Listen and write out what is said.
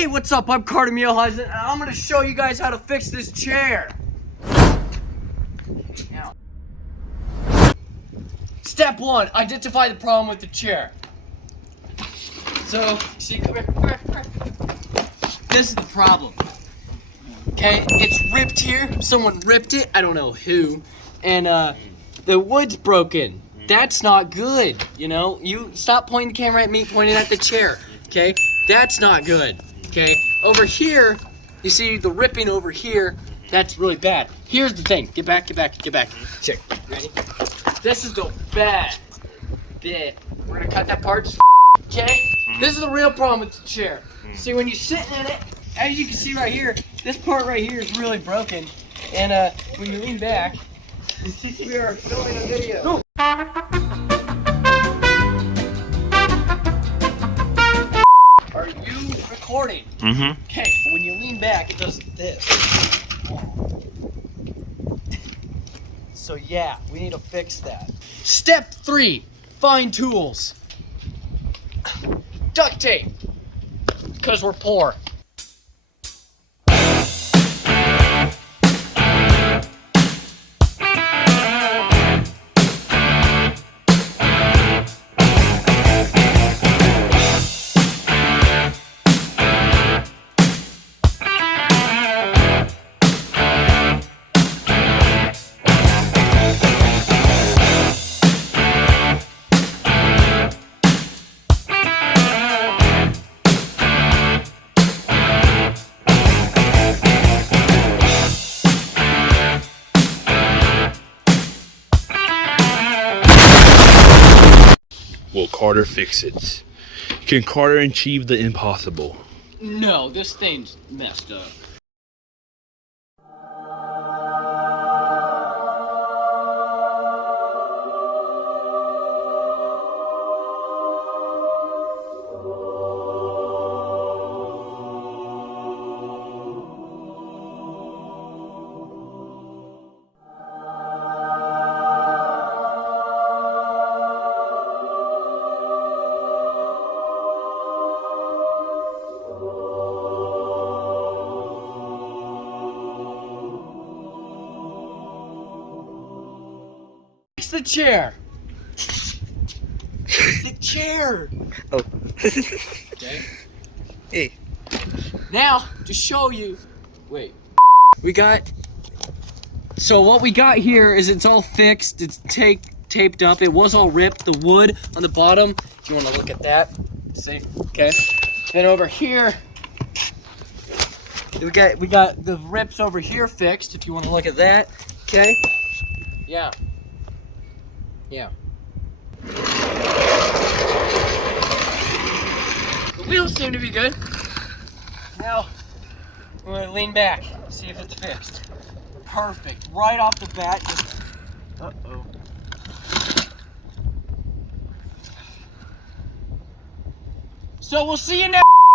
Hey, what's up? I'm Carter Mielheisen, and I'm gonna show you guys how to fix this chair. Now, step 1, identify the problem with the chair. So, see, come here. This is the problem. Okay, it's ripped here. Someone ripped it. I don't know who. And the wood's broken. That's not good. You know, you stop pointing the camera at me, point it at the chair. Okay, that's not good. Okay, over here, you see the ripping over here. That's really bad. Here's the thing. Get back. Check. Ready? This is the bad bit. We're gonna cut that part. Okay? This is the real problem with the chair. See, when you're sitting in it, as you can see right here, this part right here is really broken. And when you lean back, we are filming a video. Are you recording? Mm-hmm. Okay, when you lean back, it does this. So yeah, we need to fix that. Step 3, find tools. Duct tape, because we're poor. Will Carter fix it? Can Carter achieve the impossible? No, this thing's messed up. Fix the chair. The chair. Oh. Okay. Hey. Now, to show you, wait, so what we got here is it's all fixed, it's taped up, it was all ripped, the wood on the bottom, if you want to look at that, see, okay. Then over here, we got the rips over here fixed, if you want to look at that, okay. Yeah. The wheels seem to be good. Now, we're gonna lean back, see if it's fixed. Perfect, right off the bat. Uh-oh. So we'll see you next.